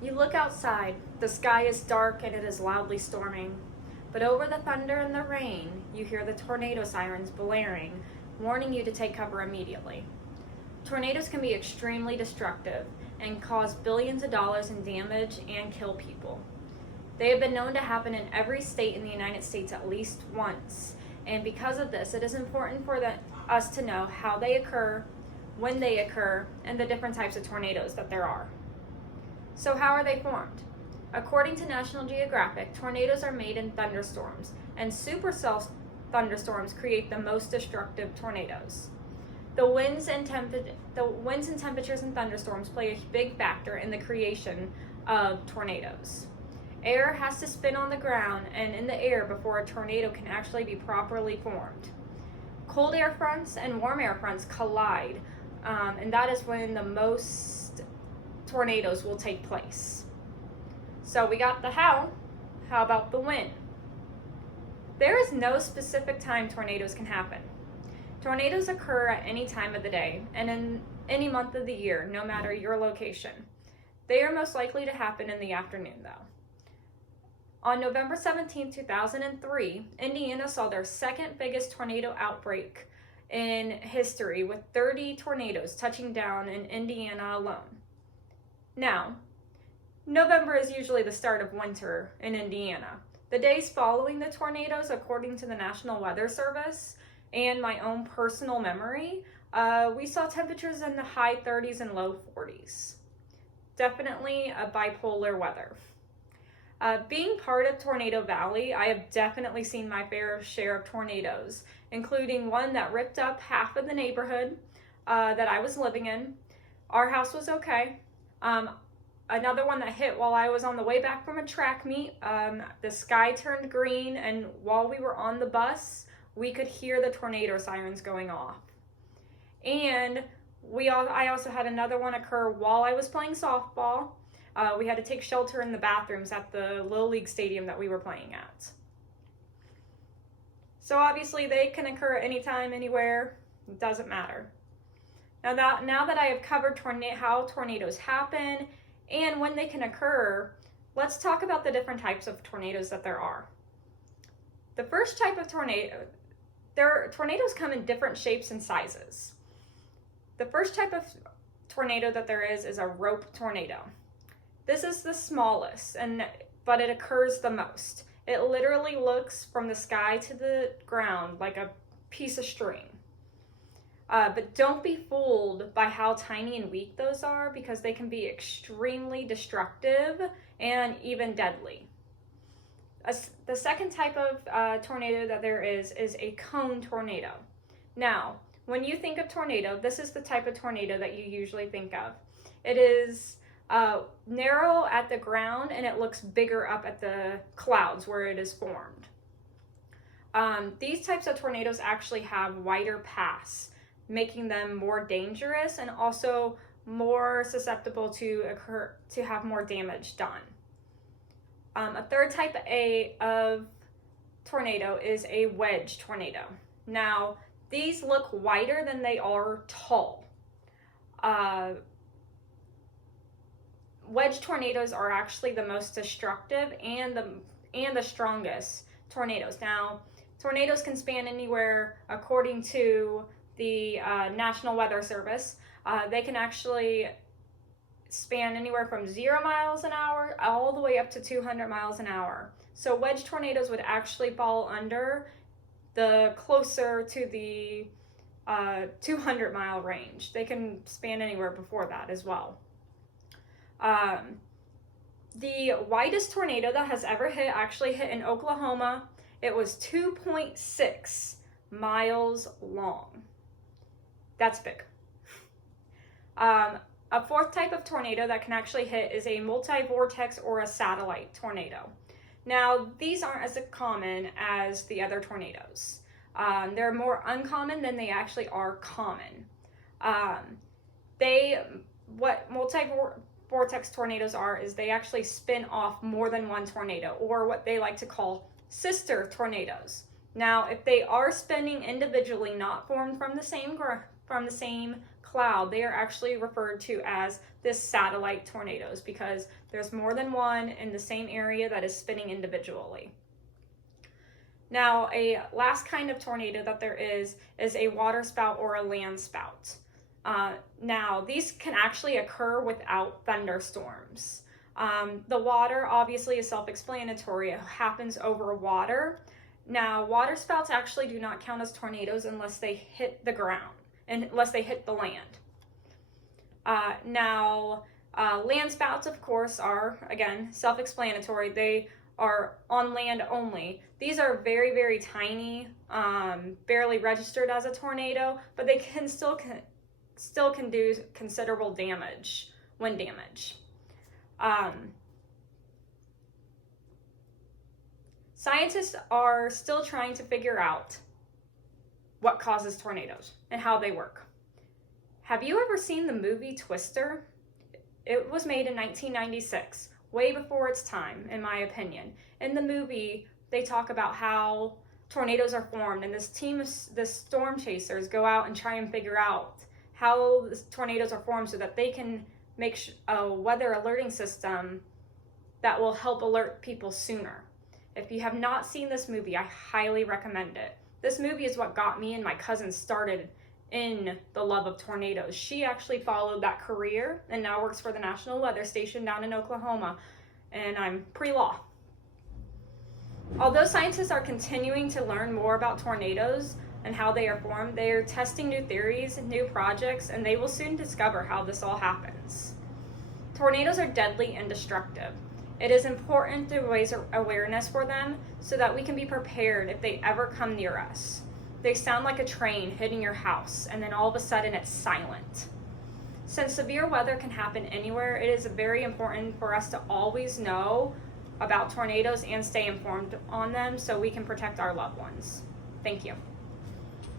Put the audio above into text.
You look outside, the sky is dark and it is loudly storming. But over the thunder and the rain, you hear the tornado sirens blaring, warning you to take cover immediately. Tornadoes can be extremely destructive and cause billions of dollars in damage and kill people. They have been known to happen in every state in the United States at least once, and because of this, it is important for us to know how they occur, when they occur, and the different types of tornadoes that there are. So how are they formed? According to National Geographic, tornadoes are made in thunderstorms, and supercell thunderstorms create the most destructive tornadoes. The winds and temperatures in thunderstorms play a big factor in the creation of tornadoes. Air has to spin on the ground and in the air before a tornado can actually be properly formed. Cold air fronts and warm air fronts collide, and that is when the most tornadoes will take place. So we got the how about the when? There is no specific time tornadoes can happen. Tornadoes occur at any time of the day and in any month of the year, no matter your location. They are most likely to happen in the afternoon though. On November 17, 2003, Indiana saw their second biggest tornado outbreak in history with 30 tornadoes touching down in Indiana alone. Now, November is usually the start of winter in Indiana. The days following the tornadoes, according to the National Weather Service and my own personal memory, we saw temperatures in the high 30s and low 40s. Definitely a bipolar weather. Being part of Tornado Valley, I have definitely seen my fair share of tornadoes, including one that ripped up half of the neighborhood that I was living in. Our house was okay. Another one that hit while I was on the way back from a track meet. The sky turned green, and while we were on the bus, we could hear the tornado sirens going off. And I also had another one occur while I was playing softball. We had to take shelter in the bathrooms at the Little League stadium that we were playing at. So obviously they can occur anytime, anywhere. It doesn't matter. Now that I have covered how tornadoes happen and when they can occur, let's talk about the different types of tornadoes that there are. The first type of tornadoes come in different shapes and sizes. The first type of tornado that there is a rope tornado. This is the smallest, but it occurs the most. It literally looks from the sky to the ground like a piece of string. But don't be fooled by how tiny and weak those are, because they can be extremely destructive and even deadly. The second type of tornado that there is a cone tornado. Now, when you think of tornado, this is the type of tornado that you usually think of. It is narrow at the ground and it looks bigger up at the clouds where it is formed. These types of tornadoes actually have wider paths, making them more dangerous and also more susceptible to have more damage done. A third type of tornado is a wedge tornado. Now, these look wider than they are tall. Wedge tornadoes are actually the most destructive and the strongest tornadoes. Now, tornadoes can span anywhere, according to the National Weather Service. They can actually span anywhere from 0 miles an hour all the way up to 200 miles an hour. So wedge tornadoes would actually fall under the closer to the 200 mile range. They can span anywhere before that as well. The widest tornado that has ever hit actually hit in Oklahoma. It was 2.6 miles long. That's big. A fourth type of tornado that can actually hit is a multi-vortex or a satellite tornado. Now, these aren't as common as the other tornadoes. They're more uncommon than they actually are common. What multi-vortex tornadoes are is they actually spin off more than one tornado, or what they like to call sister tornadoes. Now, if they are spinning individually, not formed from the same cloud, they are actually referred to as this satellite tornadoes because there's more than one in the same area that is spinning individually. Now, a last kind of tornado that there is a water spout or a land spout. Now, these can actually occur without thunderstorms. The water obviously is self-explanatory. It happens over water. Now, water spouts actually do not count as tornadoes unless they hit the ground and unless they hit the land. Land spouts, of course, are, again, self-explanatory. They are on land only. These are very, very tiny, barely registered as a tornado, but they can still can do considerable damage, wind damage. Scientists are still trying to figure out what causes tornadoes and how they work. Have you ever seen the movie Twister? It was made in 1996, way before its time, in my opinion. In the movie, they talk about how tornadoes are formed, and this team of the storm chasers go out and try and figure out how the tornadoes are formed so that they can make a weather alerting system that will help alert people sooner. If you have not seen this movie, I highly recommend it. This movie is what got me and my cousin started in the love of tornadoes. She actually followed that career and now works for the National Weather Station down in Oklahoma, and I'm pre-law. Although scientists are continuing to learn more about tornadoes and how they are formed, they are testing new theories, new projects, and they will soon discover how this all happens. Tornadoes are deadly and destructive. It is important to raise awareness for them so that we can be prepared if they ever come near us. They sound like a train hitting your house, and then all of a sudden it's silent. Since severe weather can happen anywhere, it is very important for us to always know about tornadoes and stay informed on them so we can protect our loved ones. Thank you.